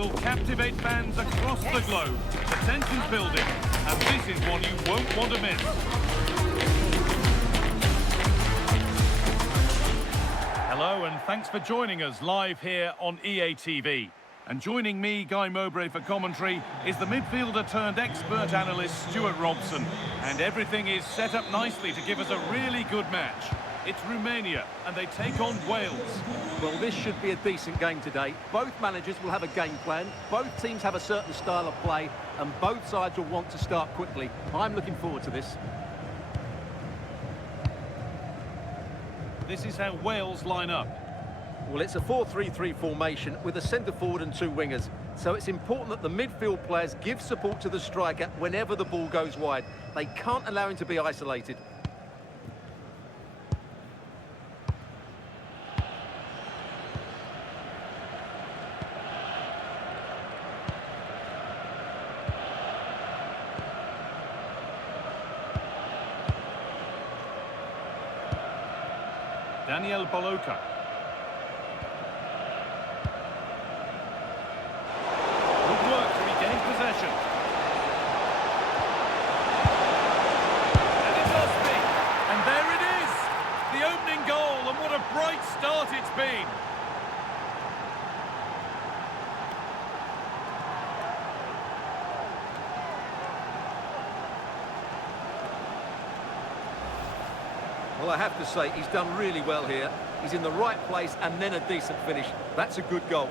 will captivate fans across the globe. The tension's building, and this is one you won't want to miss. Hello, and thanks for joining us live here on EA TV. And joining me, Guy Mowbray, for commentary is the midfielder-turned-expert analyst Stuart Robson. And everything is set up nicely to give us a really good match. It's Romania, and they take on Wales. Well, this should be a decent game today. Both managers will have a game plan. Both teams have a certain style of play, and both sides will want to start quickly. I'm looking forward to this. This is how Wales line up. Well, it's a 4-3-3 formation with a centre-forward and two wingers. So it's important that the midfield players give support to the striker whenever the ball goes wide. They can't allow him to be isolated. Daniel Boloka. Good work to regain possession. And it does be. And there it is. The opening goal, and what a bright start it's been. Well, I have to say, he's done really well here. He's in the right place and then a decent finish. That's a good goal.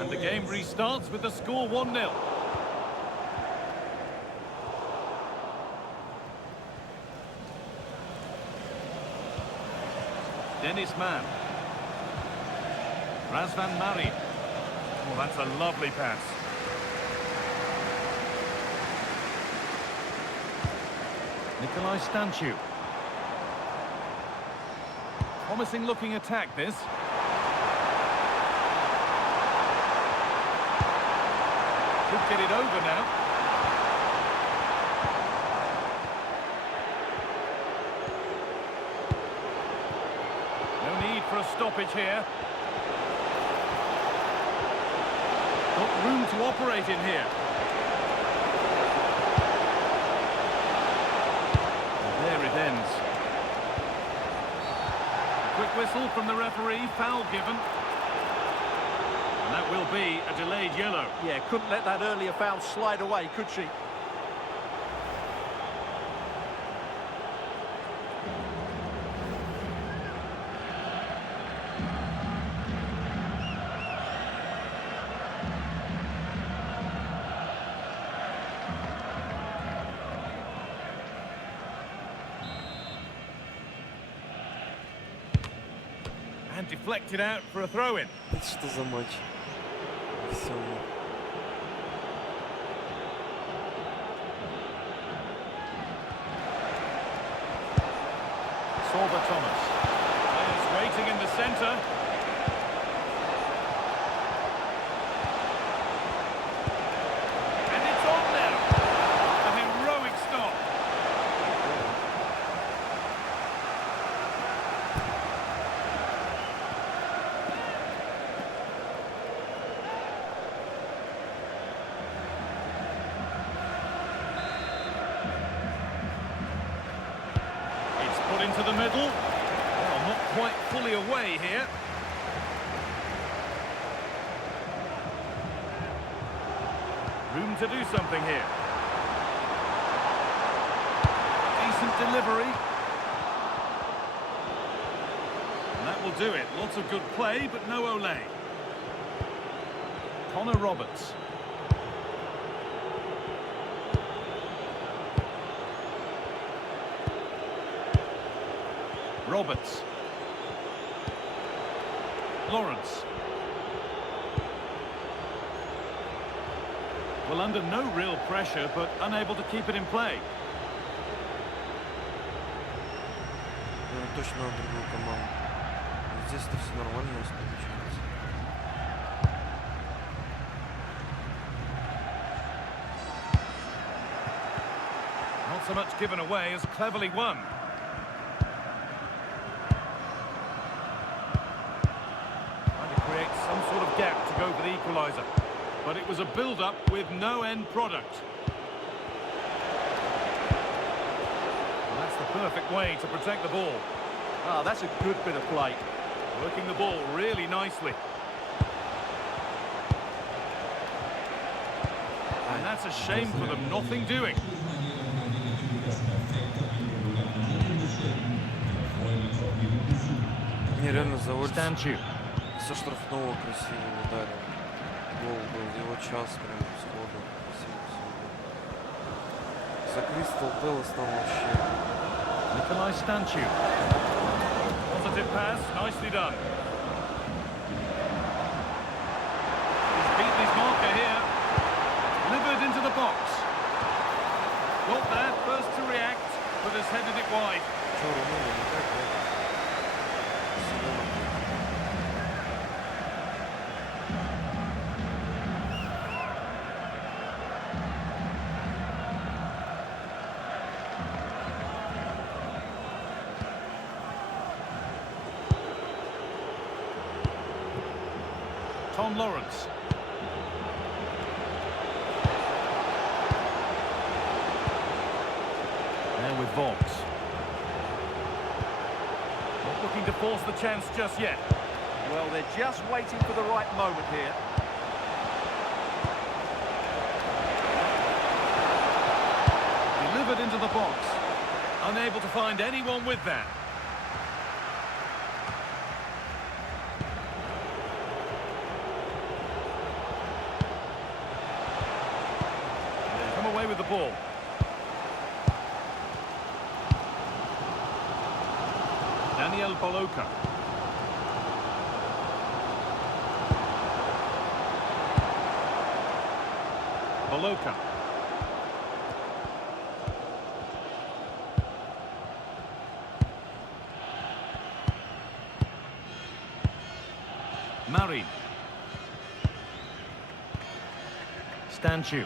And the game restarts with the score 1-0. Dennis Mann. Razvan Marin. Oh, that's a lovely pass. Nikolai Stanchu. Promising looking attack, this. Could get it over now. For a stoppage here. Got room to operate in here. And there it ends. Quick whistle from the referee, foul given. And that will be a delayed yellow. Yeah, couldn't let that earlier foul slide away, could she? And deflected out for a throw-in. Это что за матч? Веселый. Sorba Thomas. Players waiting in the centre. And it's on now. A heroic stop. Into the middle. Well, not quite fully away here. Room to do something here. Decent delivery. And that will do it. Lots of good play, but no Olé. Connor Roberts. Roberts. Lawrence. Well, under no real pressure, but unable to keep it in play. Точно на другую команду. Здесь-то все нормально у нас получается. Not so much given away as cleverly won. Trying to create some sort of gap to go for the equaliser. But it was a build-up with no end product. And that's the perfect way to protect the ball. Ah, that's a good bit of play. Working the ball really nicely. And that's a shame for them, nothing doing. Мне реально заводится. Stanchu. Со штрафного красиво ударил. Гол был, его час прям сходу. Красиво. За Кристал Пэлас там вообще. Nikolai Stanchu. Positive pass, nicely done. He's beaten his marker here. Delivered into the box. Got there, first to react, but has headed it wide. Чё, Румыния, не так, да? Tom Lawrence. There with Vox. Not looking to force the chance just yet. Well, they're just waiting for the right moment here. Delivered into the box. Unable to find anyone with that. They come away with the ball. Daniel Boloka. Boloka. Murray. Stanchu.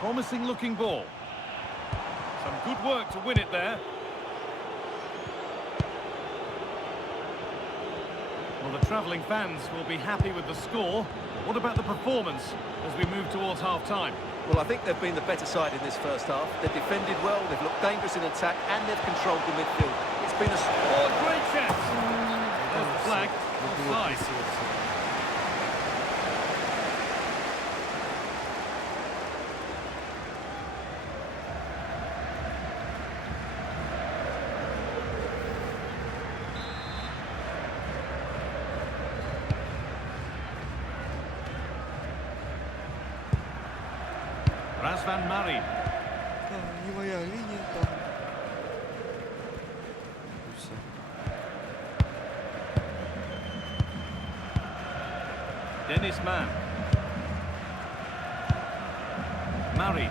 Promising looking ball. Some good work to win it there. Well, the travelling fans will be happy with the score. What about the performance as we move towards half-time? Well, I think they've been the better side in this first half. They've defended well, they've looked dangerous in attack, and they've controlled the midfield. It's been a... Oh, great chance! There's the flag. Offside. Razvan Murray. Не моя линия там. И всё. Dennis Mann. Murray.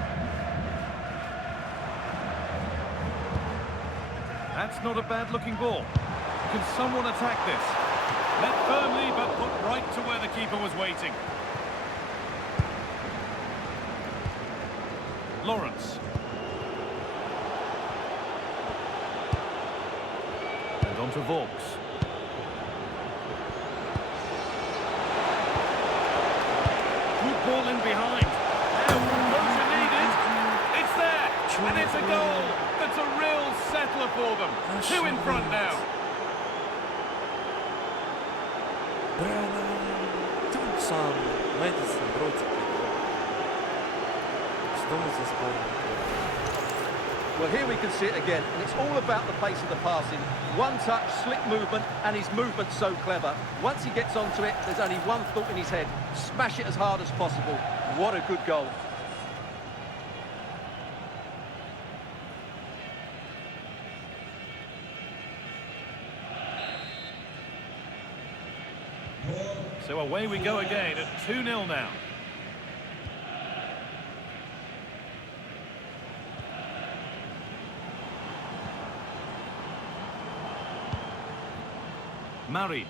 That's not a bad-looking ball. Can someone attack this? Met firmly, but put right to where the keeper was waiting. Lawrence. And on to Vox. Good ball in behind. Now promotion needed. It's there. And it's a goal. That's a real settler for them. Two in front now. Brennan Johnson N5 против игрока. Что мы здесь помним? Well, here we can see it again, and it's all about the pace of the passing. One touch, slick movement, and his movement's so clever. Once he gets onto it, there's only one thought in his head. Smash it as hard as possible. What a good goal. So away we go again at 2-0 now. Murray.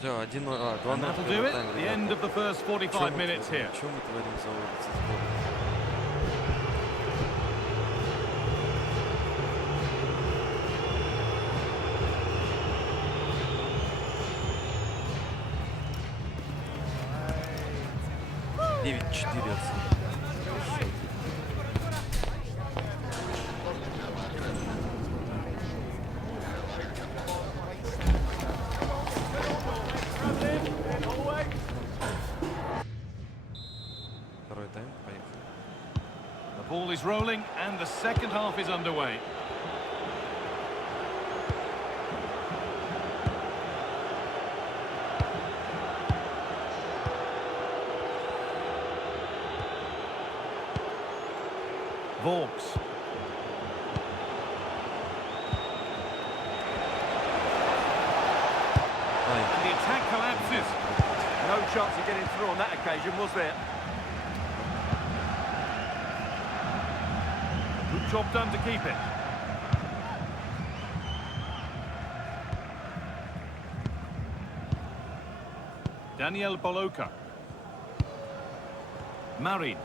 Все, 1-0. А, And 2-0. that'll do it. The end of the first 45 minutes here. Что мы творим за улицей сборной? Девять 4 отсюда. Второй тайм, поехали. The ball is rolling and the second half is underway. Vaughs. Ай, And the attack collapses. No chance of getting through on that occasion, was there? Good job done to keep it. Daniel Boloka. Marin.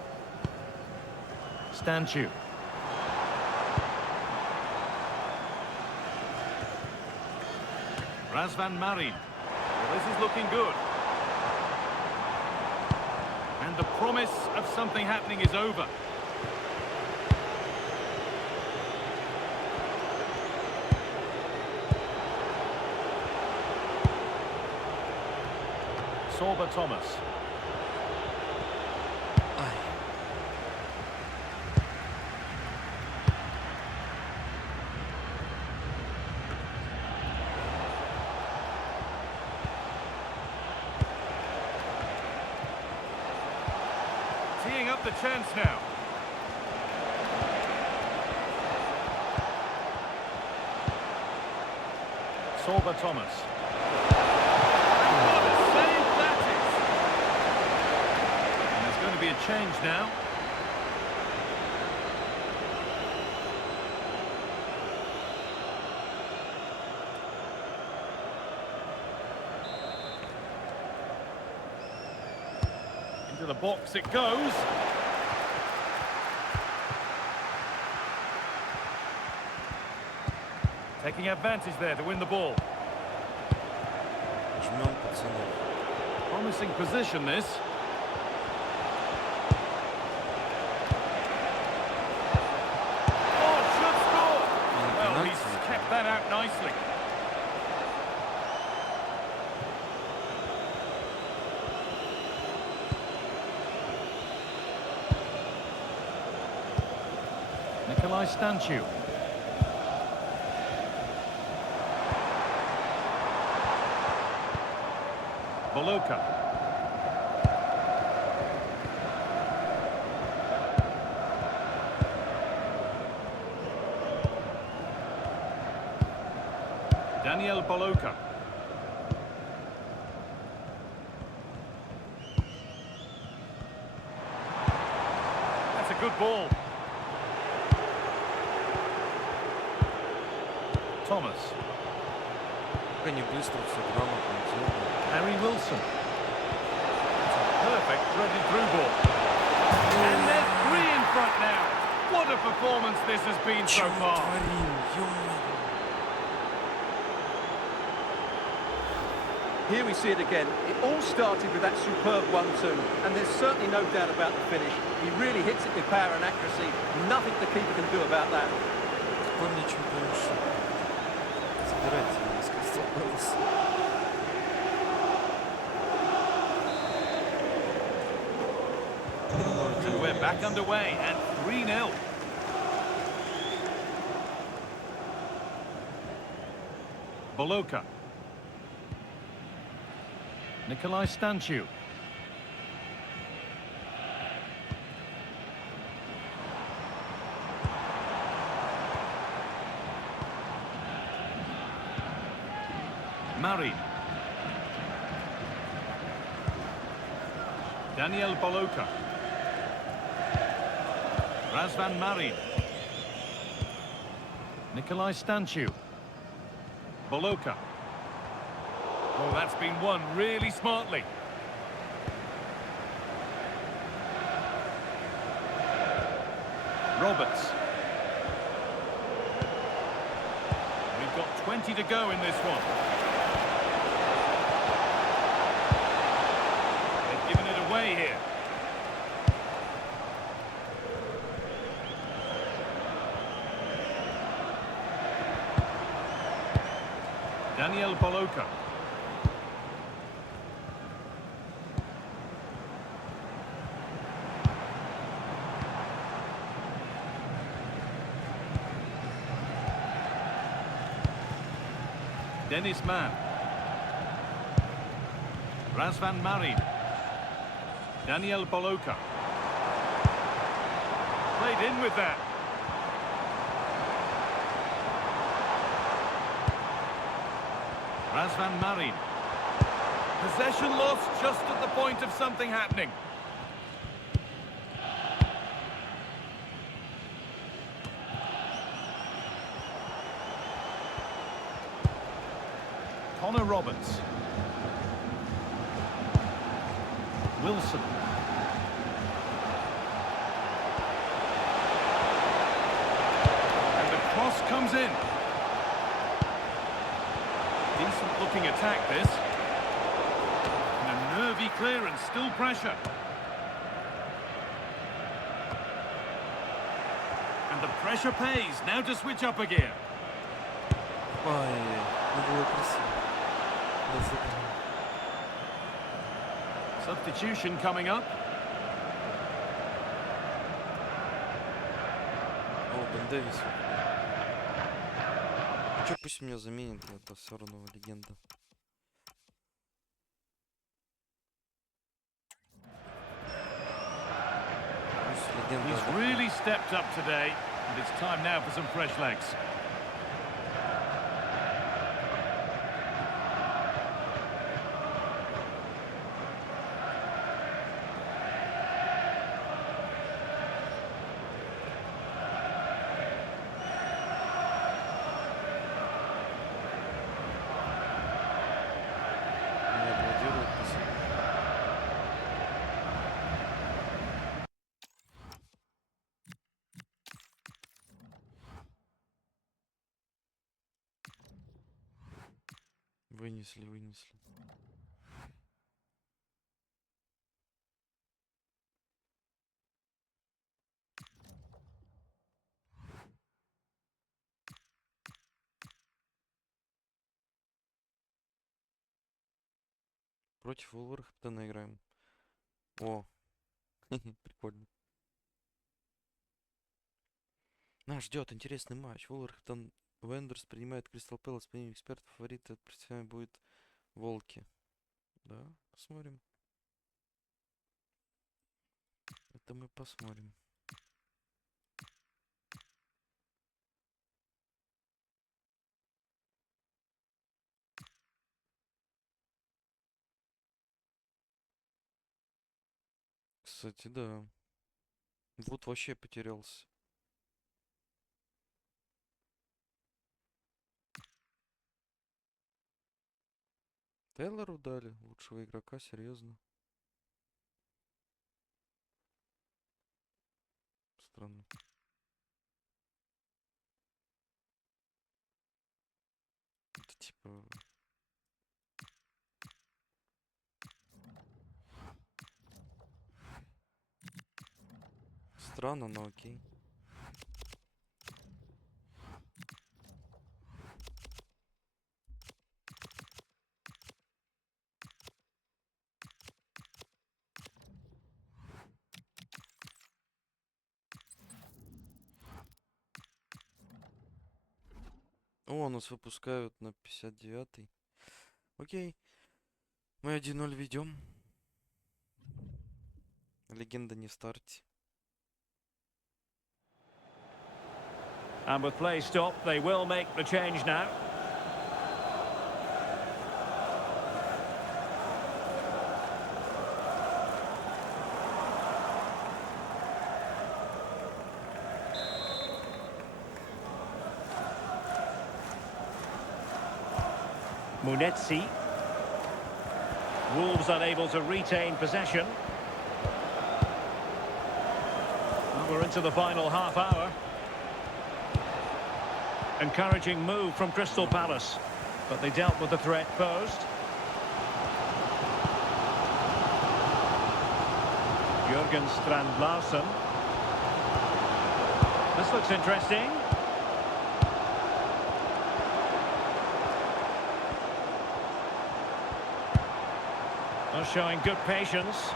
Stanchu. Razvan Marin. Well, this is looking good. And the promise of something happening is over. Sorba Thomas. ай. Teeing up the chance now. Sorba Thomas. What a save that is! And there's going to be a change now. Into the box it goes. Taking advantage there to win the ball. Жмем, пацаны. Promising position this. Oh, should score! Well, he's kept that out nicely. Nikolai Stanchu. Boloka. Daniel Boloka. That's a good ball. Thomas. Как они быстро все грамотно делают. Harry Wilson. It's a perfect threaded through ball. And there's three in front now. What a performance this has been so Чё мы far. творим? Ё-моё. Here we see it again. It all started with that superb 1-2, and there's certainly no doubt about the finish. He really hits it with power and accuracy. Nothing the keeper can do about that. Теперь мне чемпион ушел. Забирайте меня с Кристал Пэлас. And we're back underway at 3-0. Boloka. Nikolai Stanchu. Marin. Daniel Boloka. Razvan Marin. Nikolai Stanchu. Boloka. Oh, that's been won really smartly. Roberts. We've got 20 to go in this one. They've given it away here. Daniel Boloka. Dennis Mann. Razvan Marin. Daniel Boloka. Played in with that. Razvan Marin. Possession lost just at the point of something happening. Connor Roberts. Wilson. And the cross comes in. Decent looking attack this. And a nervy clearance, still pressure. And the pressure pays, now to switch up a gear. Ой, ну было красиво. Substitution coming up. О, Бен Дэвис. Чё, пусть меня заменит, это все равно легенда. He's really stepped up today, and it's time now for some fresh legs. Вынесли. Против Вулверхэмптона играем. О, прикольно. Нас ждет интересный матч. Вулверхэмптон Вендерс принимает Кристал Пэлас. По мнению экспертов, фаворит от противостояния будет Волки. Да, посмотрим. Это мы посмотрим. Кстати, да. Вот вообще потерялся. Тейлору дали лучшего игрока, серьезно. Странно. Это типа... Странно, но окей. О, нас выпускают на 59-й. Окей. Мы 1-0 ведем. Легенда не в старте. And with play stopped, they will make the change now. Munetsi. Wolves unable to retain possession. Well, we're into the final half hour. Encouraging move from Crystal Palace, but they dealt with the threat posed. Jürgen Strand-Larsen. This looks interesting. They're showing good patience.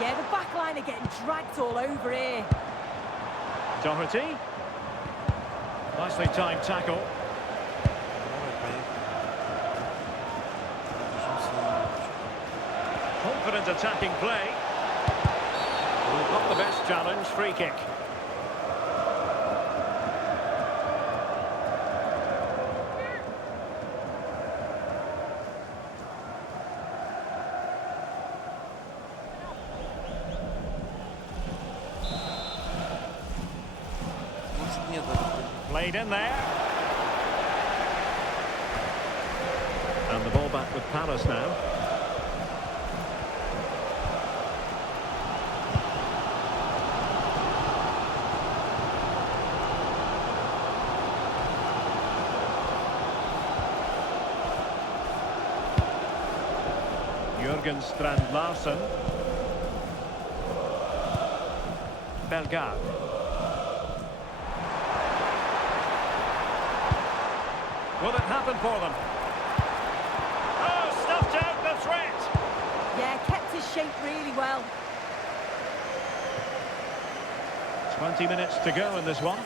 Yeah, the back line are getting dragged all over here. Doherty. Nicely timed tackle. Давай, поехали. Держимся на мяч. Confident attacking play. Not the best challenge. Free kick. Может, нет, даже. Played in there. And the ball back with Palace now. Jürgen Strand-Larsen. Bellegarde. Will it happen for them? Oh, stuffed out the threat. Yeah, kept his shape really well. 20 minutes to go in this one.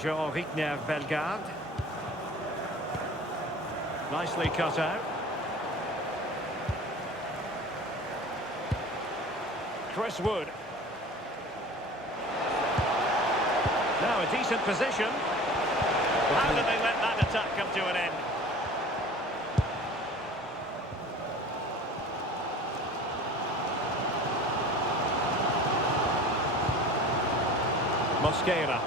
Jean-Rickner Bellegarde. Nicely cut out. Chris Wood. Now a decent position. How did they let that attack come to an end? Mosquera.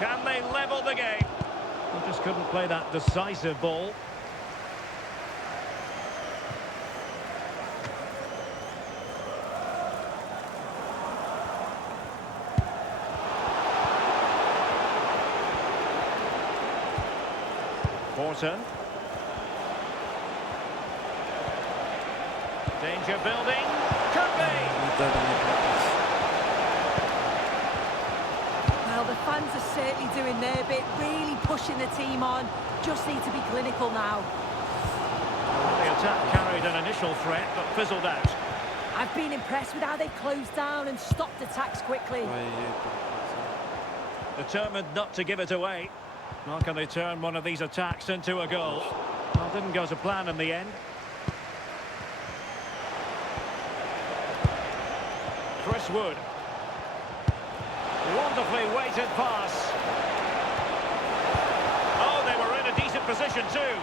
Can they level the game? They just couldn't play that decisive ball. Forton. Danger building. Could be. Не дали мне пропасть. Well, the fans are certainly doing their bit, really pushing the team on. Just need to be clinical now. The attack carried an initial threat, but fizzled out. I've been impressed with how they closed down and stopped attacks quickly. Ой-ой-ой, перехватил. Determined not to give it away. How can they turn one of these attacks into a goal? Well, didn't go to plan in the end. Chris Wood. Wonderfully weighted pass. Oh, they were in a decent position too.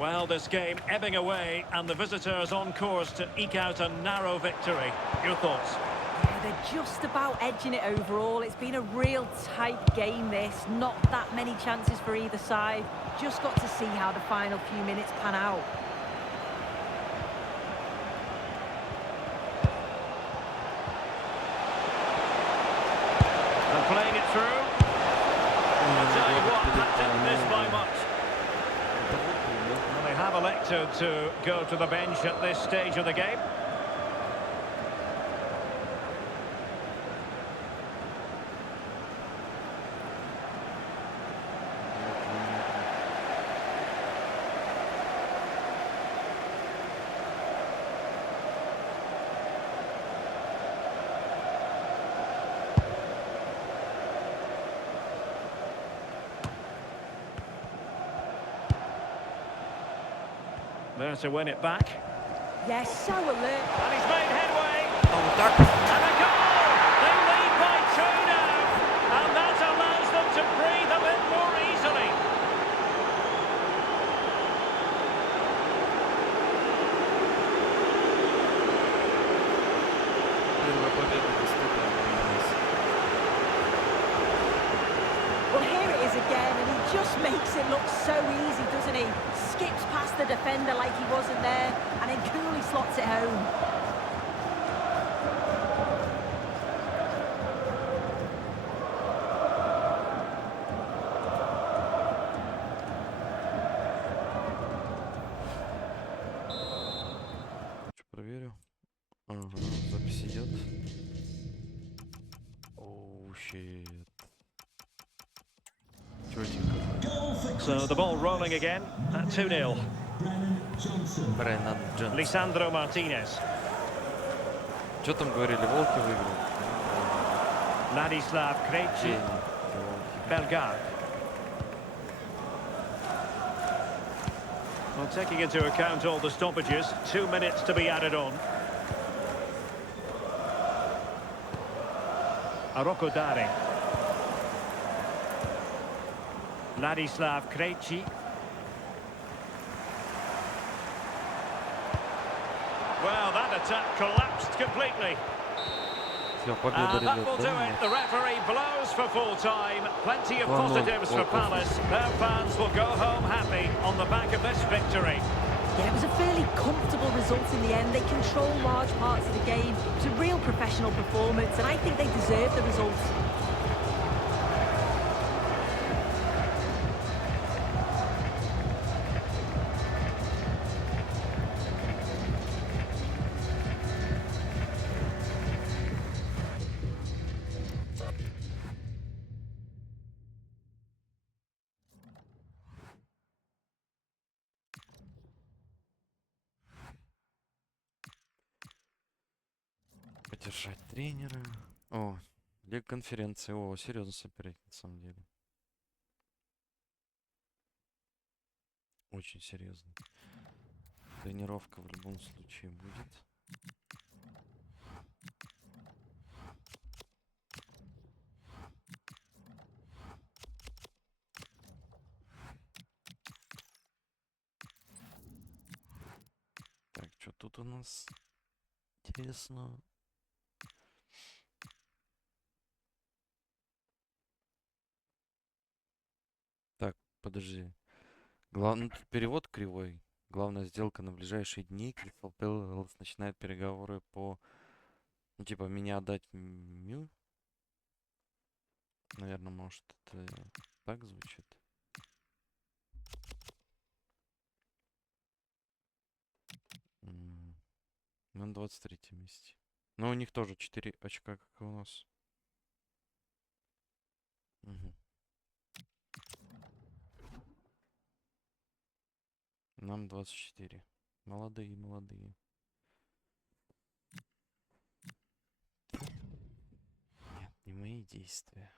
Well, this game ebbing away, and the visitors on course to eke out a narrow victory. Your thoughts? Yeah, they're just about edging it overall. It's been a real tight game, this. Not that many chances for either side. Just got to see how the final few minutes pan out. And playing it through. I'll tell you what, that didn't miss by much. Well, they have elected to go to the bench at this stage of the game. There to win it back. Yes, so alert. And he's made headway. А вот так? And again, and he just makes it look so easy, doesn't he? Skips past the defender like he wasn't there, and then coolly slots it home. Проверю. Ага, запись идет. Оу, щит. Чётенько. So the ball rolling again at 2-0. Бреннан Джонсон. Lisandro Martinez. Что там говорили, волки выиграли? Ladislav Krejci. Bellegarde. Well, taking into account all the stoppages, 2 minutes to be added on. Arrokodare. Ladislav Krejci. Well, that attack collapsed completely. Все, победа, And that will do ребят. it. The referee blows for full time. Plenty of 1-0. positives for Palace. Their fans will go home happy on the back of this victory. Yeah, it was a fairly comfortable result in the end. They controlled large parts of the game. It was a real professional performance, and I think they deserved the result. Поддержать тренера. О, Лига конференции. О, серьезно соперник, на самом деле. Очень серьезно. Тренировка в любом случае будет. Так, что тут у нас интересно? Так, подожди. Главный перевод кривой. Главная сделка на ближайшие дни. Кристал Пэлас начинает переговоры по... Ну, типа, меня отдать Мю? Наверное, может, это так звучит. На 23-м месте. Но у них тоже 4 очка, как и у нас. Угу. Нам 24. Молодые, молодые. Нет, не мои действия.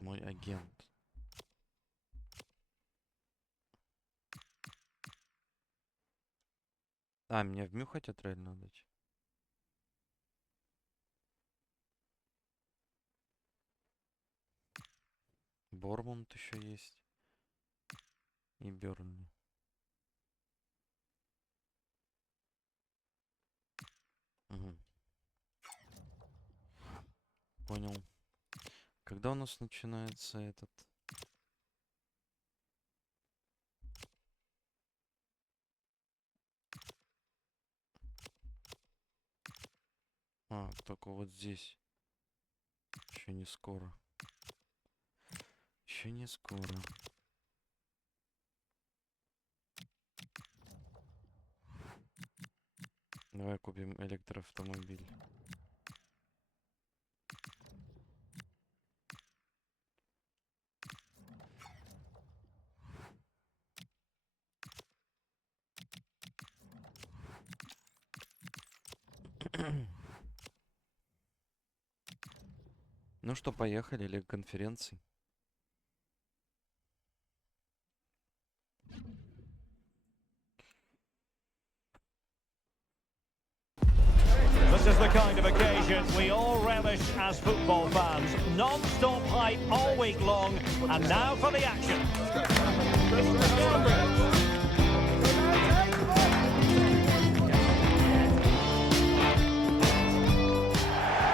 Мой агент. А, меня в Мю хотят реально отдать. Бормунд еще есть. И Бернли. Угу. Понял. Когда у нас начинается этот... А, только вот здесь. Еще не скоро. Еще не скоро. Давай купим электроавтомобиль. Ну что, поехали, Лига конференций. This is the kind of occasion we all relish as football fans. Non-stop hype all week long, and now for the action.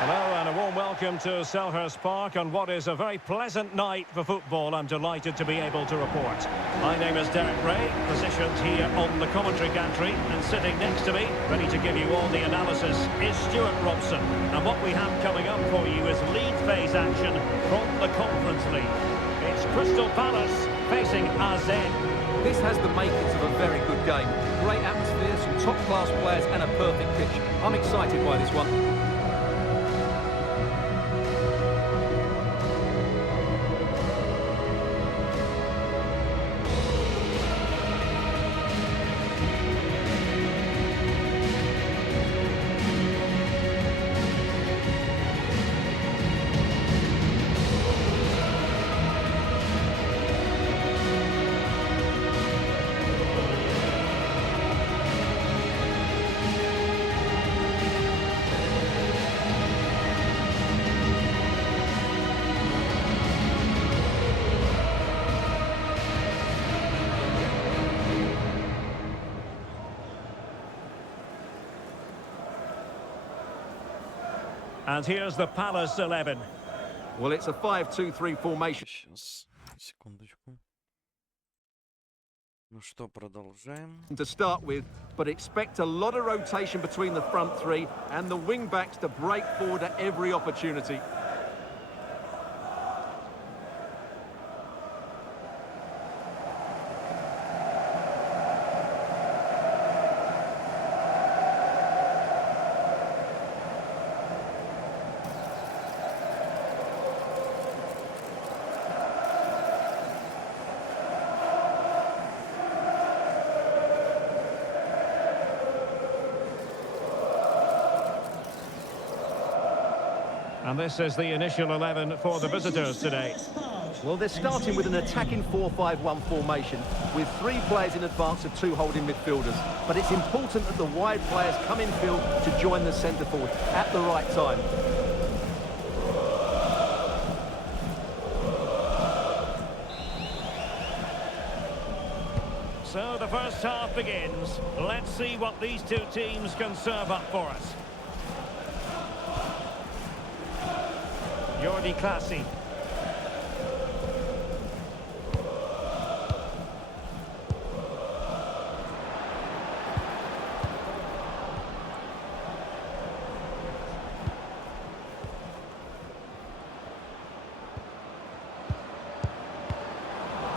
Hello and a warm welcome welcome to Selhurst Park on what is a very pleasant night for football. I'm delighted to be able to report. My name is Derek Ray, positioned here on the commentary gantry, and sitting next to me, ready to give you all the analysis, is Stuart Robson. And what we have coming up for you is league phase action from the Conference League. It's Crystal Palace facing AZ. This has the makings of a very good game. Great atmosphere, some top-class players and a perfect pitch. I'm excited by this one. And here's the Palace 11. Well, it's a 5-2-3 formation. Сейчас, секундочку. Ну что, продолжаем. To start with, but expect a lot of rotation between the front three and the wing-backs to break forward at every opportunity. And this is the initial 11 for the visitors today. Well, they're starting with an attacking 4-5-1 formation with 3 players in advance of 2 holding midfielders. But it's important that the wide players come in field to join the centre forward at the right time. So the first half begins. Let's see what these two teams can serve up for us. Jordi Clasie.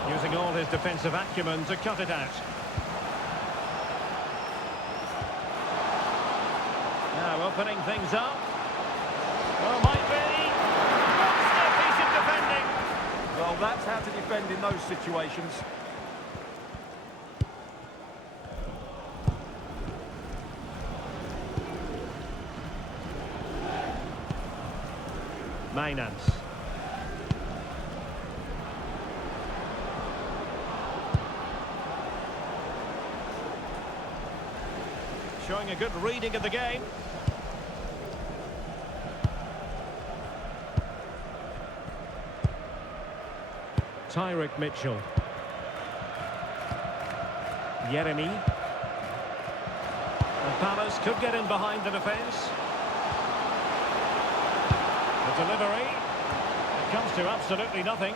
Using all his defensive acumen to cut it out. Now opening things up. Oh, might be. Well, that's how to defend in those situations. Mainans. Showing a good reading of the game. Tyrick Mitchell. Yeremy. And Palace could get in behind the defence. The delivery. It comes to absolutely nothing.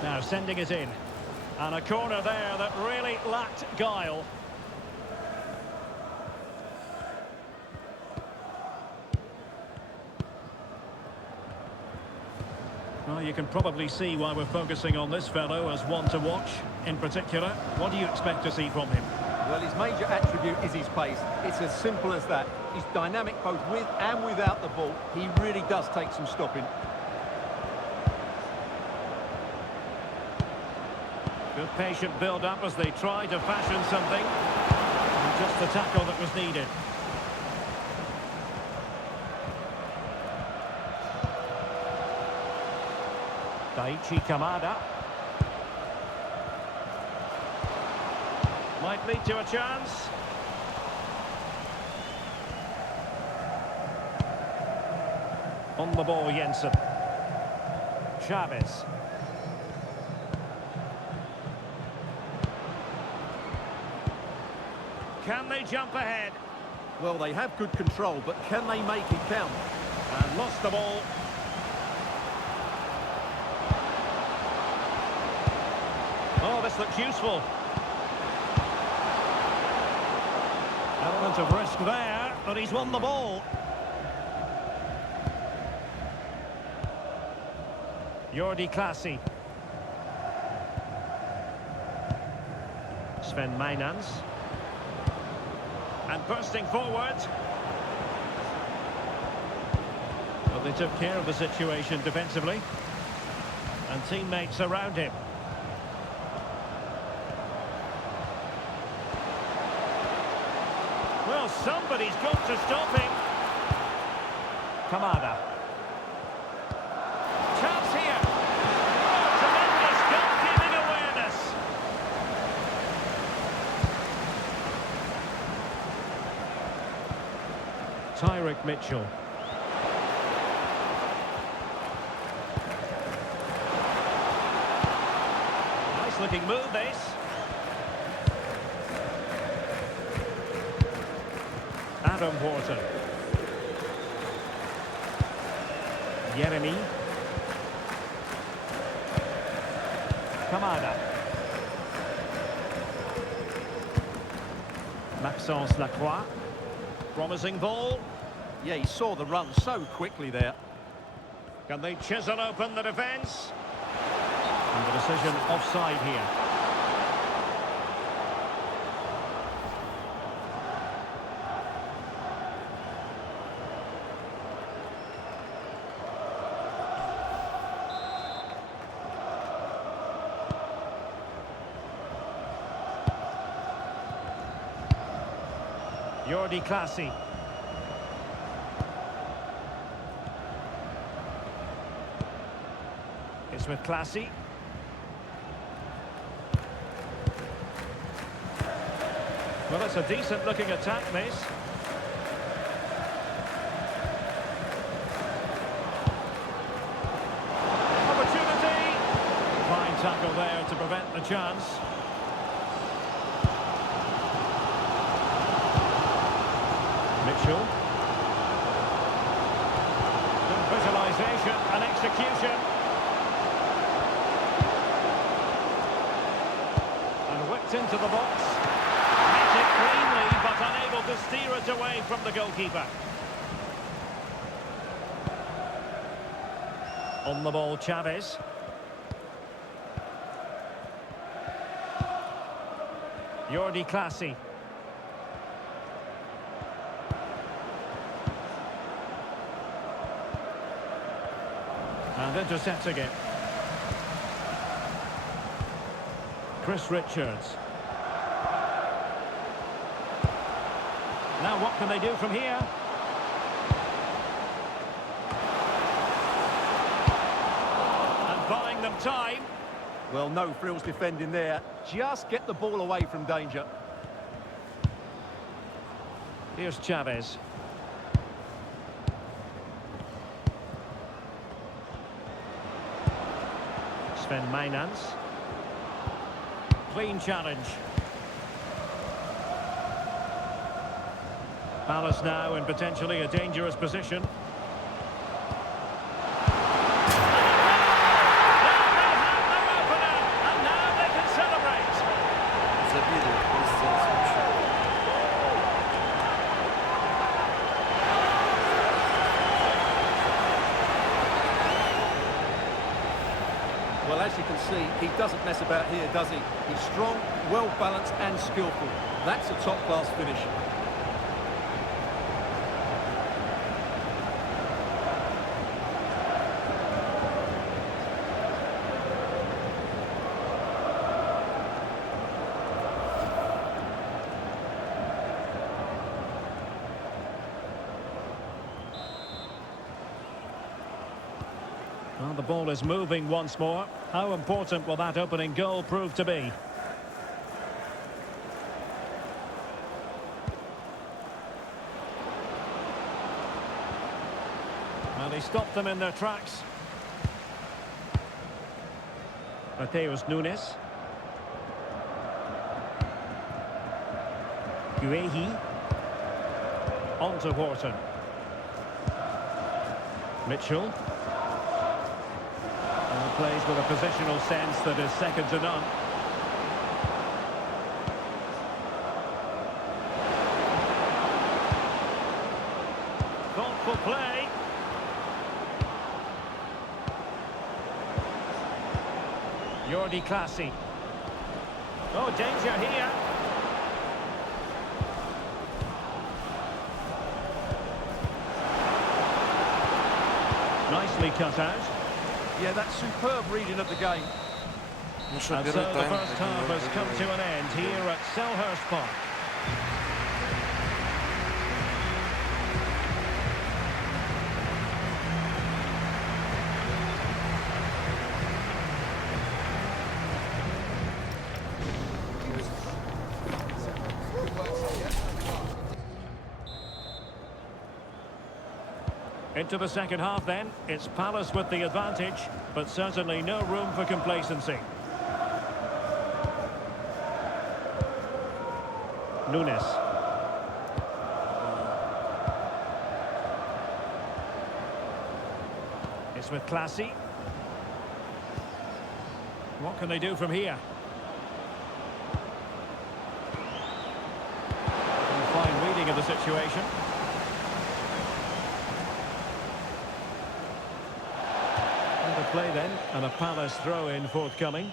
Now sending it in. And a corner there that really lacked guile. Well, you can probably see why we're focusing on this fellow as one to watch. In particular, what do you expect to see from him? Well, his major attribute is his pace. It's as simple as that. He's dynamic both with and without the ball. He really does take some stopping. Good patient build-up as they try to fashion something. And just the tackle that was needed. Daichi Kamada. Might lead to a chance. On the ball, Jensen. Chavez. Can they jump ahead? Well, they have good control, but can they make it count? And lost the ball. Oh, this looks useful. Element of risk there, but he's won the ball. Jordi Clasie. Sven Meinans. And bursting forward. Well, they took care of the situation defensively. And teammates around him. Well, somebody's got to stop him. Kamada. Chance here. Oh, tremendous goalkeeping awareness. Tyrick Mitchell. Nice looking move, this. Adam Porter. Jeremy. Kamada. Maxence Lacroix. Promising ball. Yeah, he saw the run so quickly there. Can they chisel open the defence? And the decision offside here. Jordi Clasie. It's with Clasie. Well, it's a decent looking attack, this. Opportunity. Fine tackle there to prevent the chance. Mitchell. Good visualisation and execution. And whipped into the box. Hit it cleanly, but unable to steer it away from the goalkeeper. On the ball, Chavez. Jordi Clasie. And intercepting it. Chris Richards. Now what can they do from here? And buying them time. Well, no frills defending there. Just get the ball away from danger. Here's Chavez. Sven Meinans. Clean challenge. Palace now in potentially a dangerous position. Now they have their opener, and now they can celebrate. Забили, сделал случай. Well, as you can see, he doesn't mess about here, does he? He's strong, well-balanced and skillful. That's a top-class finish. Well, the ball is moving once more. How important will that opening goal prove to be? Well, He stopped them in their tracks. Mateus Nunes. Guehi. On to Wharton. Mitchell. And plays with a positional sense that is second to none. Thoughtful play. Jordi Clasie. Oh, danger here. Nicely cut out. Yeah, that's superb reading of the game. Ну что, And so первый the тайм. first half has come to an end here at Selhurst Park. Into the second half then. It's Palace with the advantage, but certainly no room for complacency. Nunes. It's with Clasie. What can they do from here? A fine reading of the situation. And a play then, and a Palace throw-in forthcoming.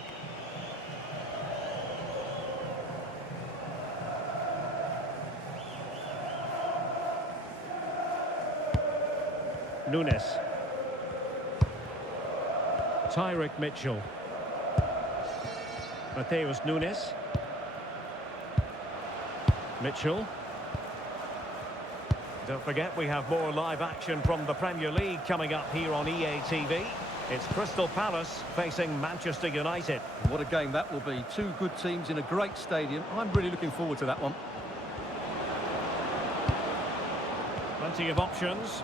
Nunes. Tyrick Mitchell. Mateus Nunes. Mitchell. Don't forget, we have more live action from the Premier League coming up here on EA TV. It's Crystal Palace facing Manchester United. What a game that will be. Two good teams in a great stadium. I'm really looking forward to that one. Plenty of options.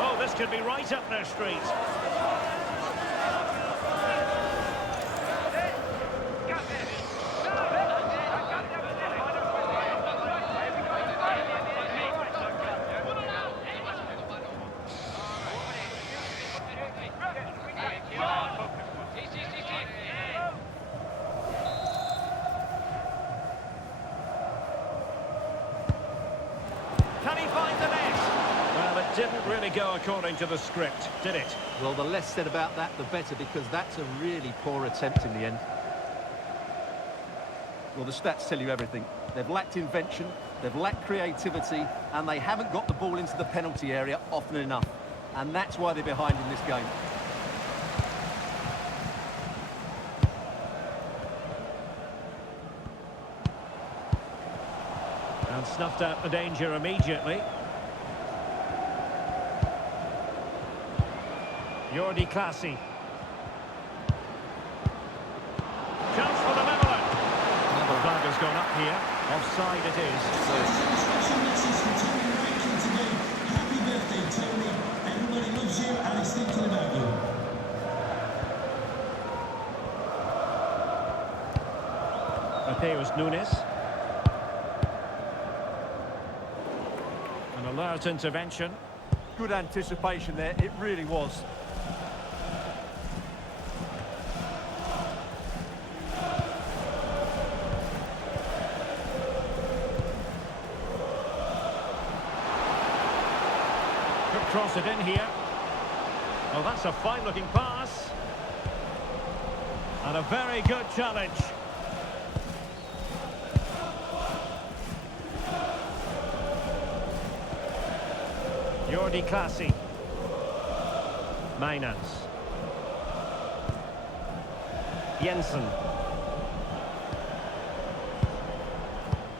Oh, this could be right up their street. Can he find the net? Well, it didn't really go according to the script, did it? Well, the less said about that, the better, because that's a really poor attempt in the end. Well, the stats tell you everything. They've lacked invention, they've lacked creativity, and they haven't got the ball into the penalty area often enough. And that's why they're behind in this game. And snuffed out the danger immediately. Jordi Clasie. Chance for the leveller. The flag has gone up here. Offside it is. Happy birthday, Tony. Everybody loves you and is thinking about you. Mateus Nunes. An alert intervention. Good anticipation there, it really was. Could cross it in here. Oh, that's a fine-looking pass. And a very good challenge. Jordi Clasie. Mainans. Jensen.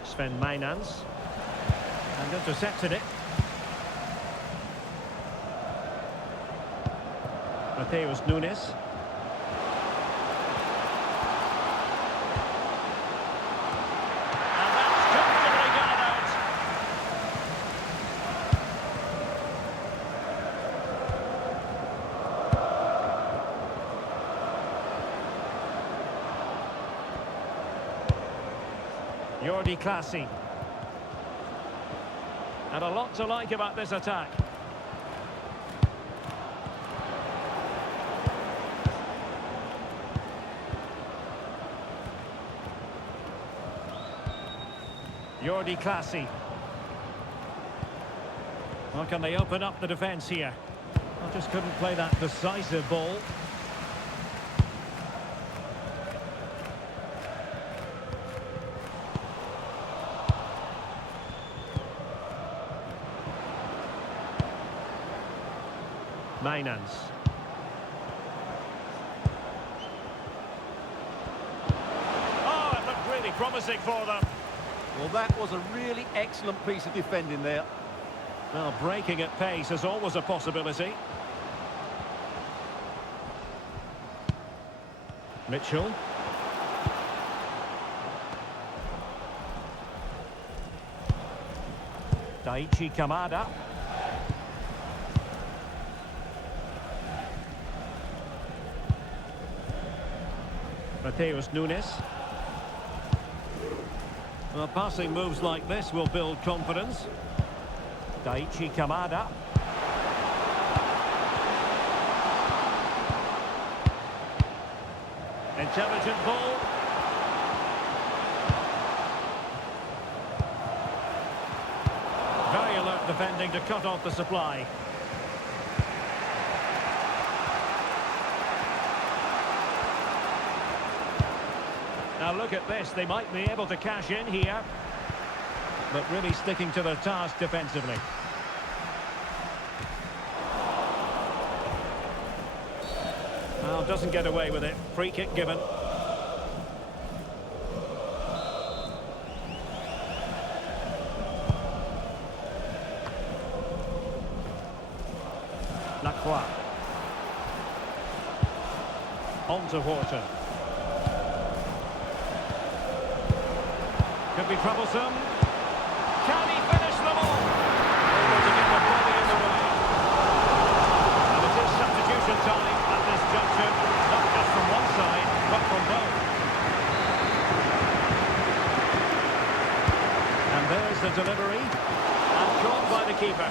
Sven Mainans. And intercepted it. Mateus Nunes. And that's comfortably Jordi Classy. And a lot to like about this attack. Jordi Classy. Well, can they open up the defence here? Well, just couldn't play that decisive ball. Mainans. Oh, it looked really promising for them. Well, that was a really excellent piece of defending there. Well, breaking at pace is always a possibility. Mitchell. Daichi Kamada. Mateus Nunes. Well, passing moves like this will build confidence. Daichi Kamada. Intelligent ball. Very alert defending to cut off the supply. Now look at this, they might be able to cash in here, but really sticking to their task defensively. Well, doesn't get away with it. Free kick given. Lacroix. On to Horton. Could be troublesome. Can he finish them all? Able to get the body in the way. And it is substitution time at this junction, not just from one side, but from both. And there's the delivery. And caught by the keeper.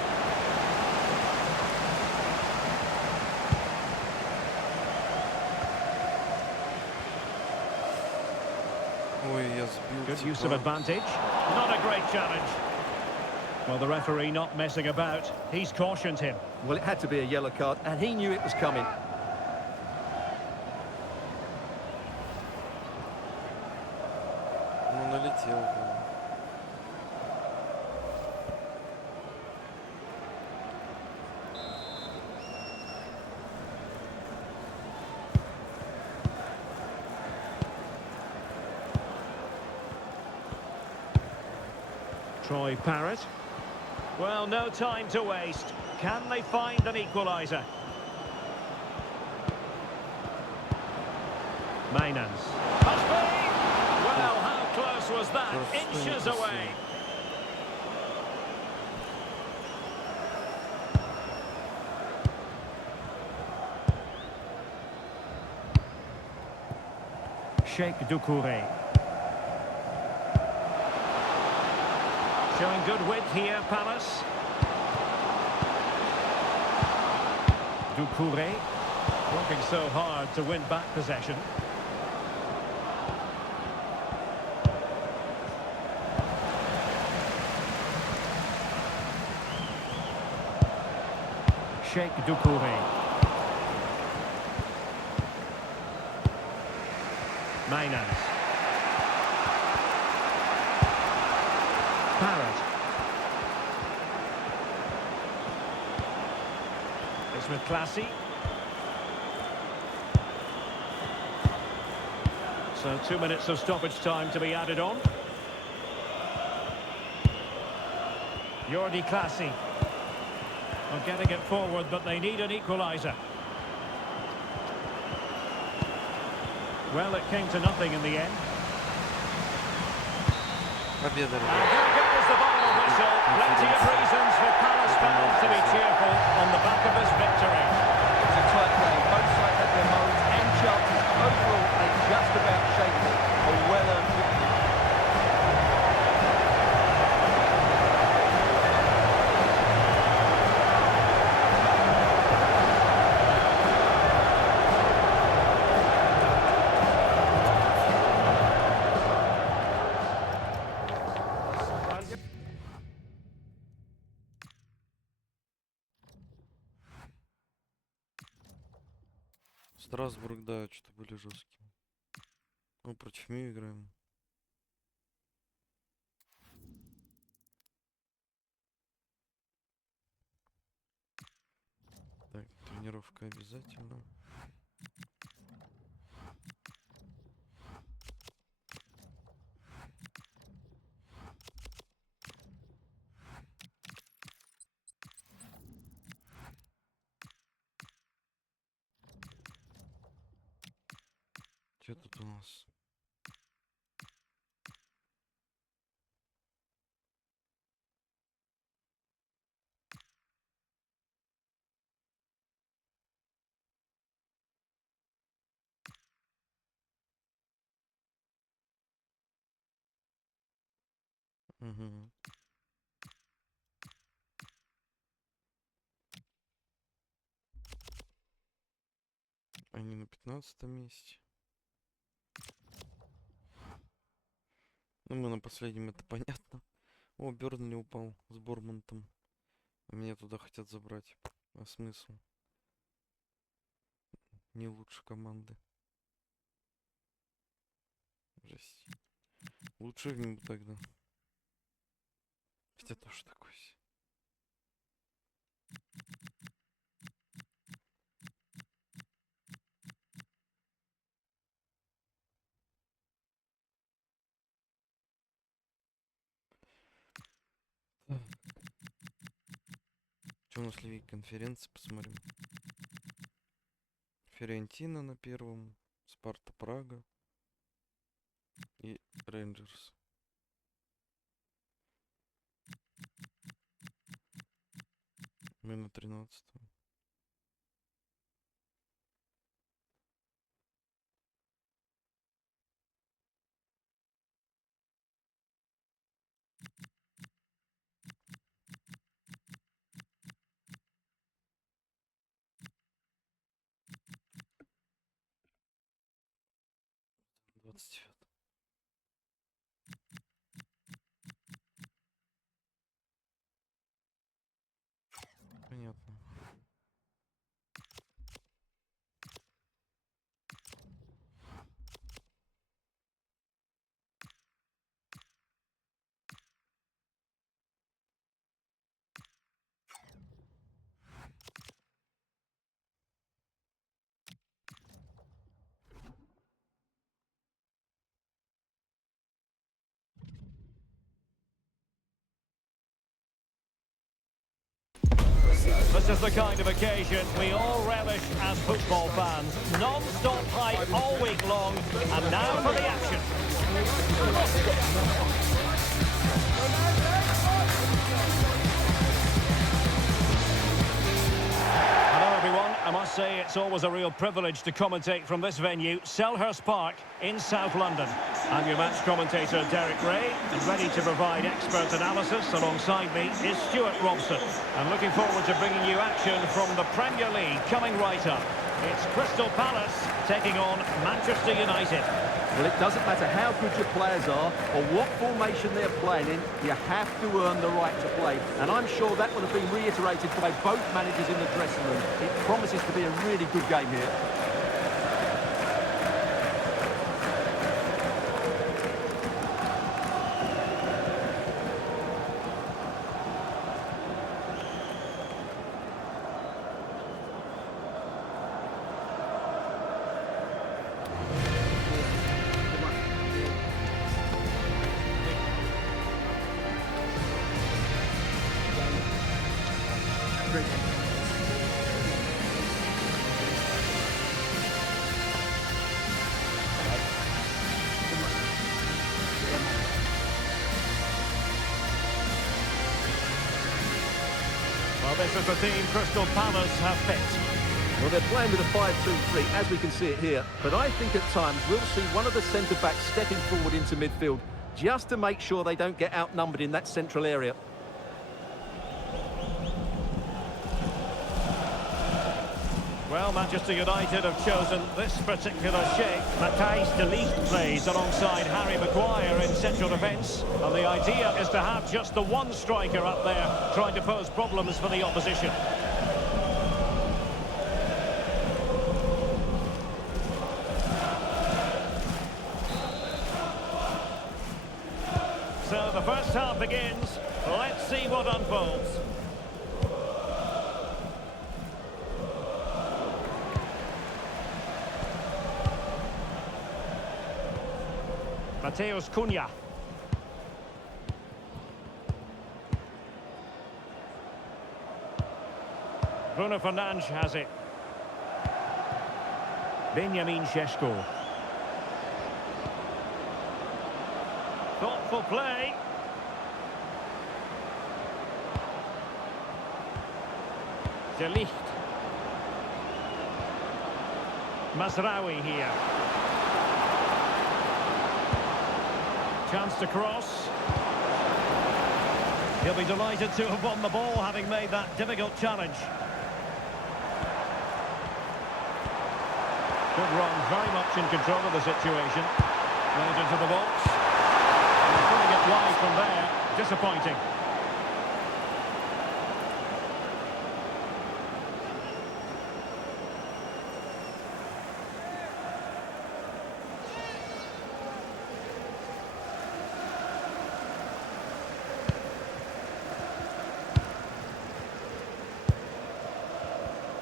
Good use of advantage. Not a great challenge. Well, the referee not messing about. He's cautioned him. Well, it had to be a yellow card, and he knew it was coming. Ну, налетел. Да. Troy Parrott. Well, no time to waste. Can they find an equaliser? Mainans. Must be! Well, how close was that? Inches away. Sheikh Doucouré. Showing good width here, Palace. Doucouré working so hard to win back possession. Sheikh Doucouré. Mainans. Parrott. It's with Classy. So 2 minutes of stoppage time to be added on. Jordi Classy. Well, getting it forward, but they need an equaliser. Well, it came to nothing in the end. Победа, And ребят. there goes the final whistle. Plenty of reasons for Palace fans to be cheerful on the back of this victory. It was a tight game. Both sides had their moments and chances. Overall, they just about shaped it. A well-earned victory. Страсбург, да, что-то были жесткие. Ну, против Мю играем. Так, тренировка обязательно. Что тут у нас? Угу. Они на 15 месте. Ну, мы на последнем, это понятно. О, Бернли упал с Бормонтом. Меня туда хотят забрать. А смысл? Не лучше команды. Жесть. Лучше в ним тогда. Хотя тоже такой себе. Что у нас Лиги конференции, посмотрим. Фиорентина на первом, Спарта Прага и Рейнджерс. Мы на 13-м. Понятно. This is the kind of occasion we all relish as football fans. Non-stop hype all week long, and now for the action. Hello everyone, I must say it's always a real privilege to commentate from this venue, Selhurst Park in South London. I'm your match commentator Derek Ray, and ready to provide expert analysis alongside me is Stuart Robson. I'm looking forward to bringing you action from the Premier League coming right up. It's Crystal Palace taking on Manchester United. Well, it doesn't matter how good your players are or what formation they're playing in, you have to earn the right to play. And I'm sure that would have been reiterated by both managers in the dressing room. It promises to be a really good game here. Well, this is the team Crystal Palace have picked. Well, they're playing with a 5-2-3, as we can see it here. But I think at times we'll see one of the centre-backs stepping forward into midfield just to make sure they don't get outnumbered in that central area. Well, Manchester United have chosen this particular shape. Matthijs de Ligt plays alongside Harry Maguire in central defence. And the idea is to have just the one striker up there trying to pose problems for the opposition. first half begins. Let's see what unfolds. Mateus Cunha. Bruno Fernandes has it. Benjamin Šeško. Thoughtful play. De Ligt. Mazraoui here. Chance to cross. He'll be delighted to have won the ball, having made that difficult challenge. Good run, very much in control of the situation. Right into the box. And putting it wide from there. Disappointing.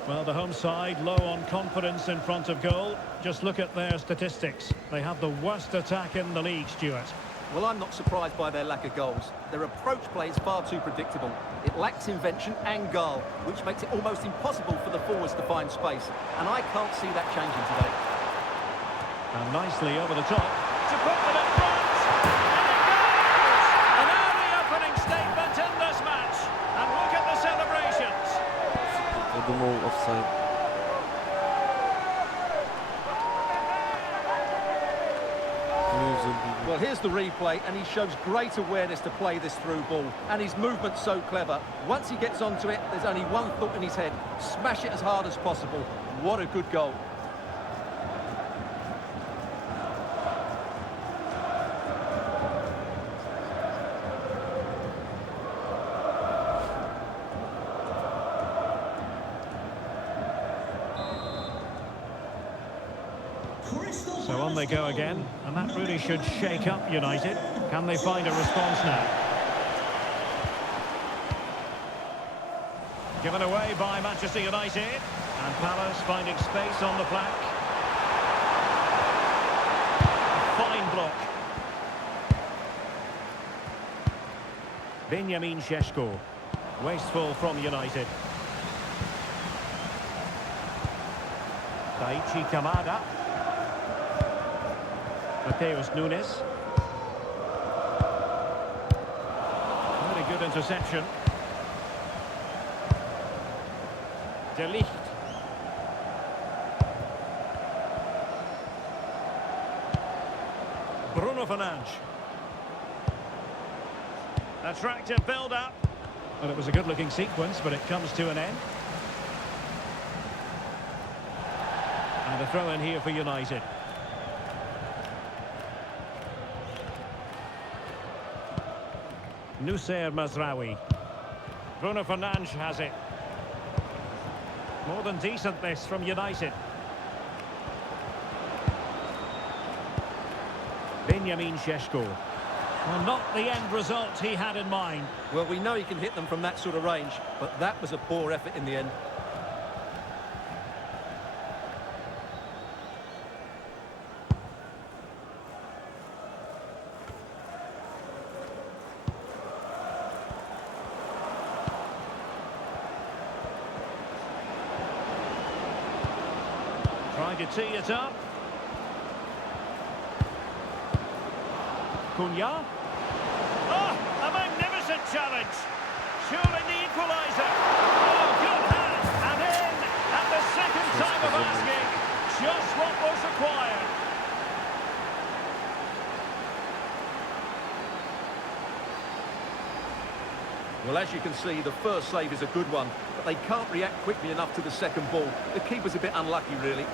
Well, the home side low on confidence in front of goal. Just look at their statistics. They have the worst attack in the league, Stuart. Well, I'm not surprised by their lack of goals. Their approach play is far too predictable. It lacks invention and guile, which makes it almost impossible for the forwards to find space. And I can't see that changing today. And nicely over the top. To put them in front! And it goes! An early opening statement in this match. And look at the celebrations. Я думал, офсайд. Well, here's the replay, and he shows great awareness to play this through ball. And his movement's so clever. Once he gets onto it, there's only one thought in his head. Smash it as hard as possible. What a good goal. So on they go again, and that really should shake up United. Can they find a response now? Given away by Manchester United, and Palace finding space on the flank. Fine block. Benjamin Šeško. Wasteful from United. Daichi Kamada. Mateus Nunes. Very good interception. De Ligt. Bruno Fernandes. Attractive build-up. Well, it was a good-looking sequence, but it comes to an end. And a throw in here for United. Noussair Mazraoui. Bruno Fernandes has it. More than decent this from United. Benjamin Šeško. Well, not the end result he had in mind. Well, we know he can hit them from that sort of range, but that was a poor effort in the end. Trying to tee it up. Cunha. Oh, a magnificent challenge. Surely the equaliser. Oh, good hand. And in at the second time of asking. Just what was required. Well, as you can see, the first save is a good one, but they can't react quickly enough to the second ball. The keeper's a bit unlucky, really.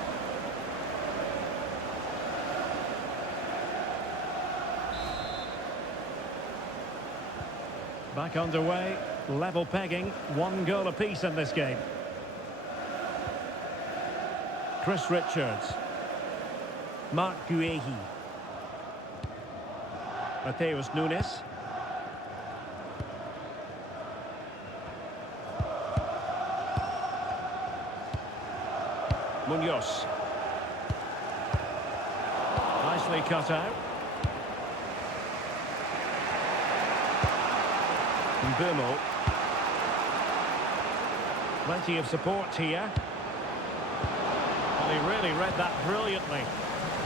Back underway, level pegging, 1 goal apiece in this game. Chris Richards. Mark Guehi. Mateus Nunes. Munoz. Nicely cut out. Burmo. Plenty of support here. Well, he really read that brilliantly.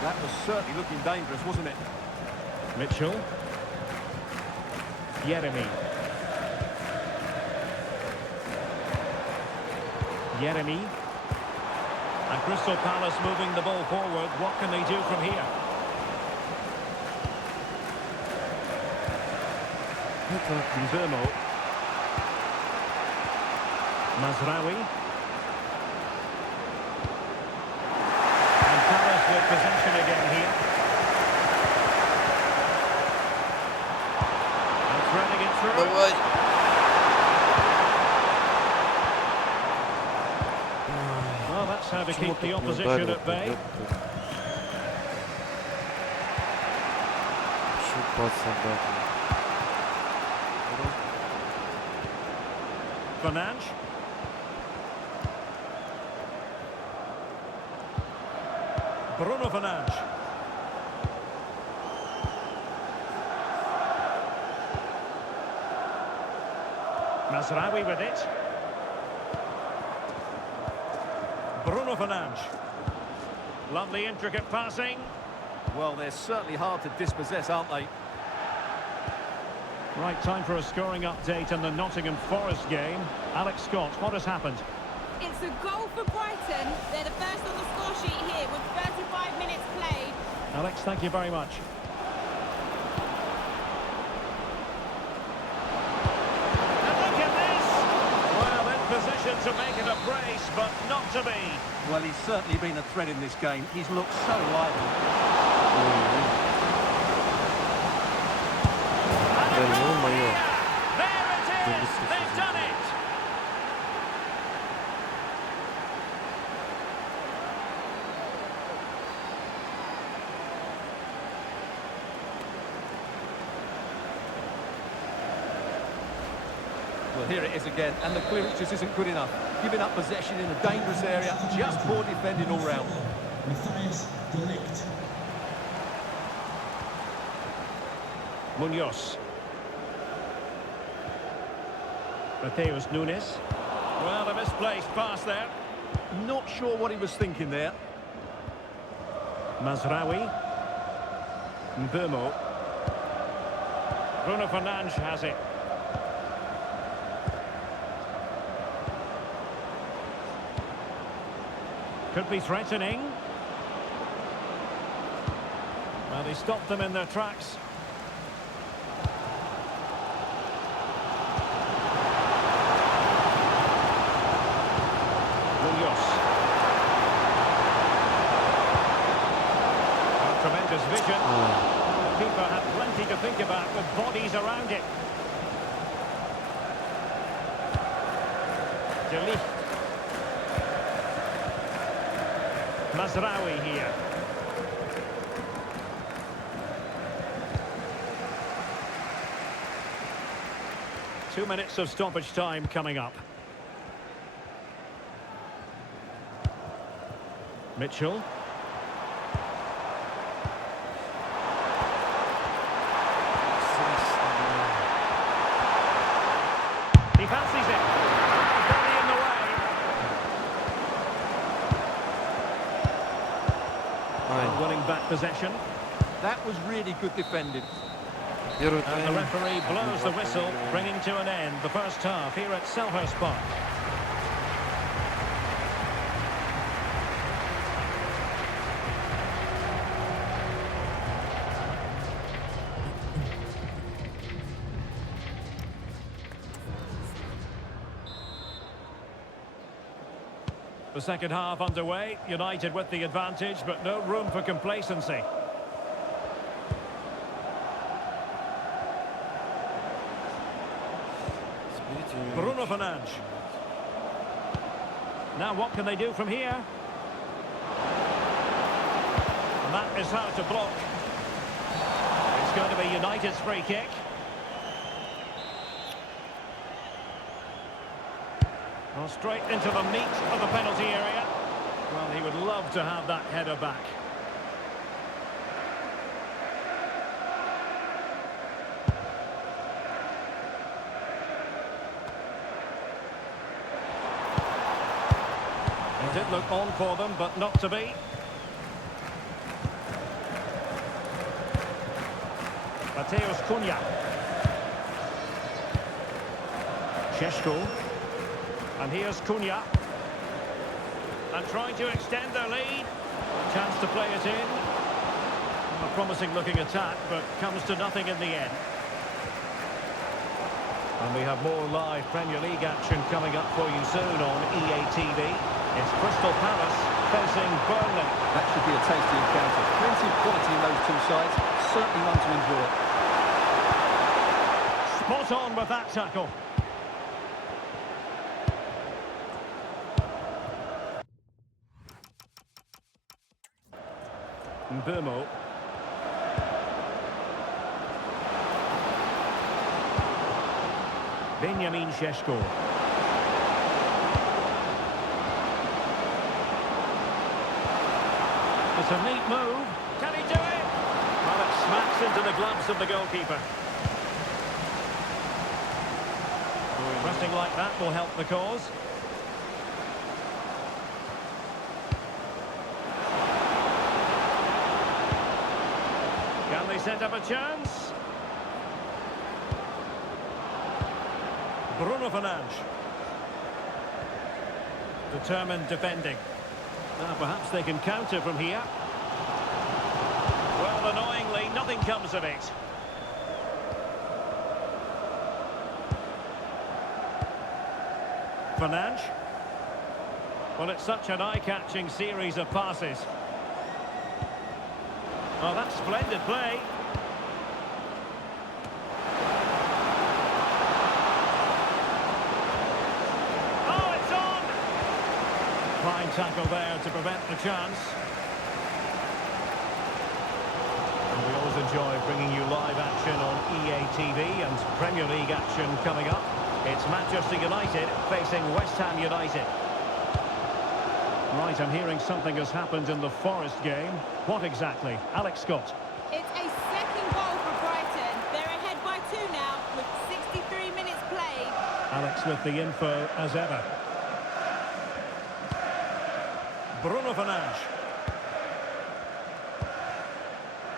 That was certainly looking dangerous, wasn't it? Mitchell. Yeremy. Yeremy. And Crystal Palace moving the ball forward. What can they do from here? Burmo. Mazraoui. And Palace with possession again here. And threading it through. Давай. Well, that's how to keep the opposition at bay. Fernandes. Bruno Fernandes. Mazraoui with it. Bruno Fernandes. Lovely intricate passing. Well, they're certainly hard to dispossess, aren't they? Right, time for a scoring update on the Nottingham Forest game. Alex Scott, what has happened? It's a goal for Brighton. They're the first on the score sheet here with 35 minutes played. Alex, thank you very much. And look at this! Well, in position to make it a brace, but not to be. Well, he's certainly been a threat in this game. He's looked so lively. Ё-моё. There it is! They've done it! Well, here it is again, and the clearance just isn't good enough. Giving up possession in a dangerous area, just poor defending all round. Matthias de Ligt. Munoz. Mateus Nunes. Well, a misplaced pass there. Not sure what he was thinking there. Mazraoui. Burmo. Bruno Fernandes has it. Could be threatening. Well, he stopped them in their tracks. Tremendous vision. The keeper had plenty to think about with bodies around it. De Ligt. Mazraoui here. Two minutes of stoppage time coming up. Mitchell. He fancies it. Very in the way. Winning back possession. That was really good defending. And the referee blows the whistle, bringing to an end the first half here at Selhurst Park. The second half underway, United with the advantage, but no room for complacency. Bruno Fernandes. Now what can they do from here? And that is how to block. It's going to be United's free kick. Well, straight into the meat of the penalty area. Well, he would would love to have that header back. It did look on for them, but not to be. Mateusz Cunha. Šeško. And here's Cunha. And trying to extend their lead. Chance to play it in. A promising looking attack, but comes to nothing in the end. And we have more live Premier League action coming up for you soon on EA TV. It's Crystal Palace facing Burnley. That should be a tasty encounter. Plenty of quality in those two sides. Certainly one to enjoy. Spot on with that tackle. Mbeumo. Benjamin Šeško. It's a neat move. Can he do it? Well, it smacks into the gloves of the goalkeeper. Pressing like that will help the cause. Can they set up a chance? Bruno Fernandes. Determined defending. Now perhaps they can counter from here. Well, annoyingly, nothing comes of it. Fernandes. Well, it's such an eye-catching series of passes. Oh, that's splendid play. Oh, it's on! Fine tackle there to prevent the chance. And we always enjoy bringing you live action on EA TV and Premier League action coming up. It's Manchester United facing West Ham United. Right, I'm hearing something has happened in the Forest game. What exactly? Alex Scott. It's a second goal for Brighton. They're ahead by 2 now with 63 minutes played. Alex with the info as ever. Bruno Fernandes.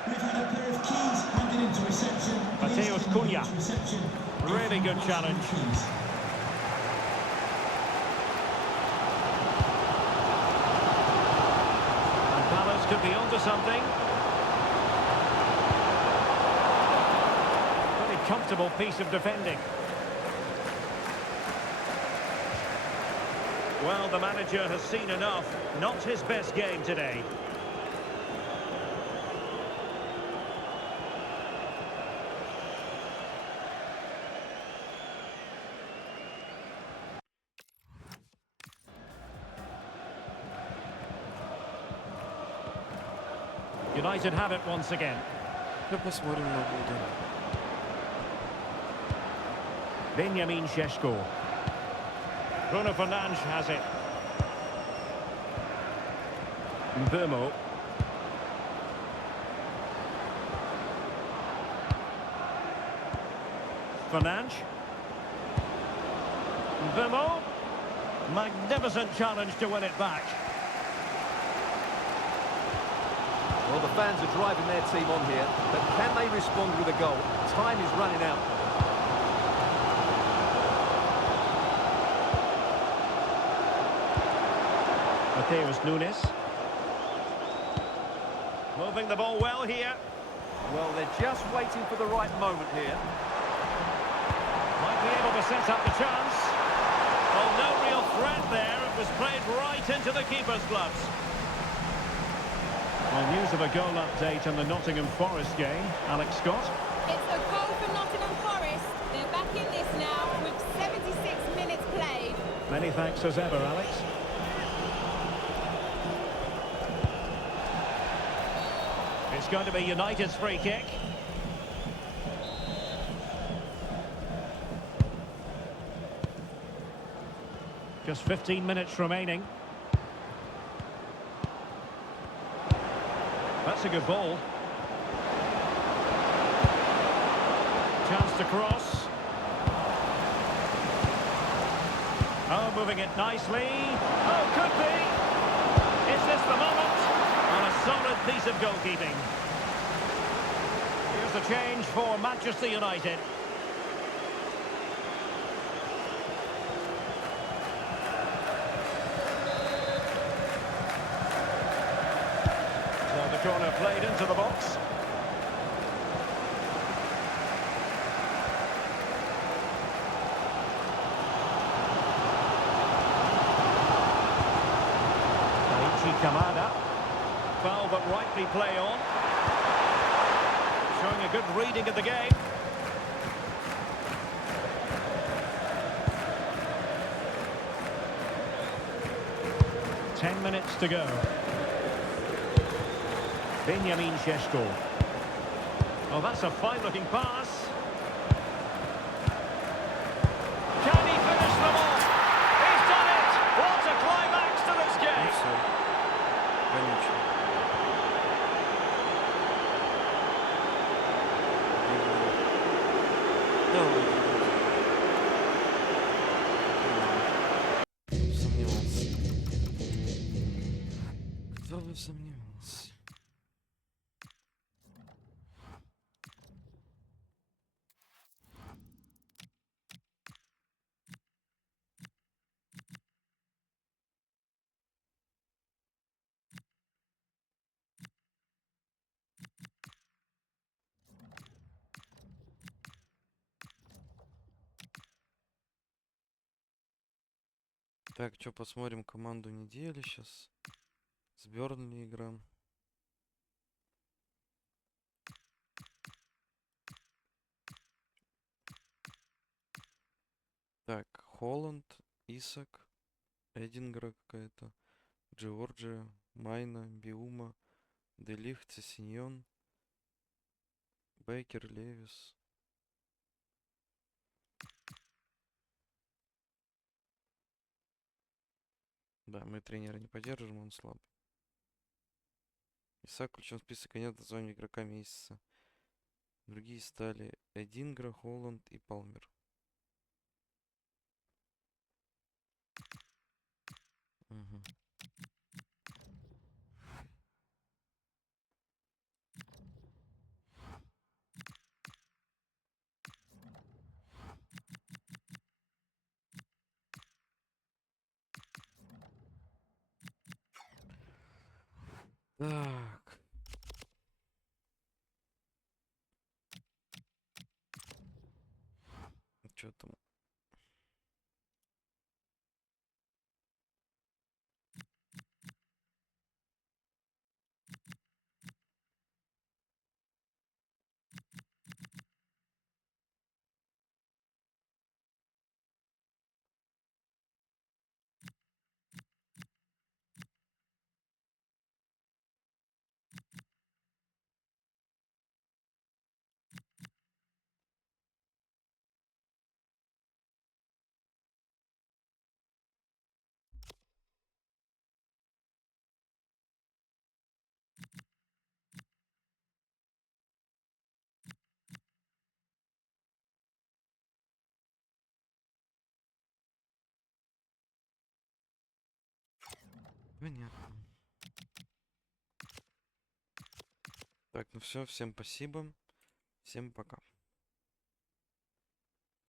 We've had a pair of keys handed into reception. Mateusz Cunha. Really good challenge. And Palace could be onto something. Pretty comfortable piece of defending. Well, the manager has seen enough. Not his best game today. United have it once again. Посмотрим на Вуду. Benjamin Šeško. Bruno Fernandes has it. Mbeumo. Fernandes. Mbeumo. Magnificent challenge to win it back. Well, the fans are driving their team on here, but can they respond with a goal? Time is running out. Mateus Nunes. Moving the ball well here. Well, they're just waiting for the right moment here. Might be able to set up the chance. Well, no real threat there. It was played right into the keeper's gloves. Well, news of a goal update on the Nottingham Forest game. Alex Scott. It's a goal for Nottingham Forest. They're back in this now with 76 minutes played. Many thanks as ever, Alex. It's going to be United's free kick. Just 15 minutes remaining. That's a good ball. Chance to cross. Oh, moving it nicely. Oh, could be. Is this the moment? On a solid piece of goalkeeping. Here's a change for Manchester United. So the corner played into the box. Kamada. Foul but rightly play on. Showing a good reading of the game. Ten minutes to go. Benjamin Šeško. Oh, that's a fine-looking pass. Can he finish them off? He's done it! What a climax to this game! Конечно. Сомневался. Кто бы сомневался. Так, что, посмотрим команду недели сейчас. С Бернли игра. Так, Холланд, Исак, Эдингра какая-то, Джорджия, Майна, Биума, Делихт, Синьон, Бейкер, Левис. Да, мы тренера не поддерживаем, он слаб. Исак включен в список конец в зоне игрока месяца. Другие стали Эдингра, Холланд и Палмер. Угу. Так. Что там? Понятно. Так, ну все, всем спасибо. Всем пока.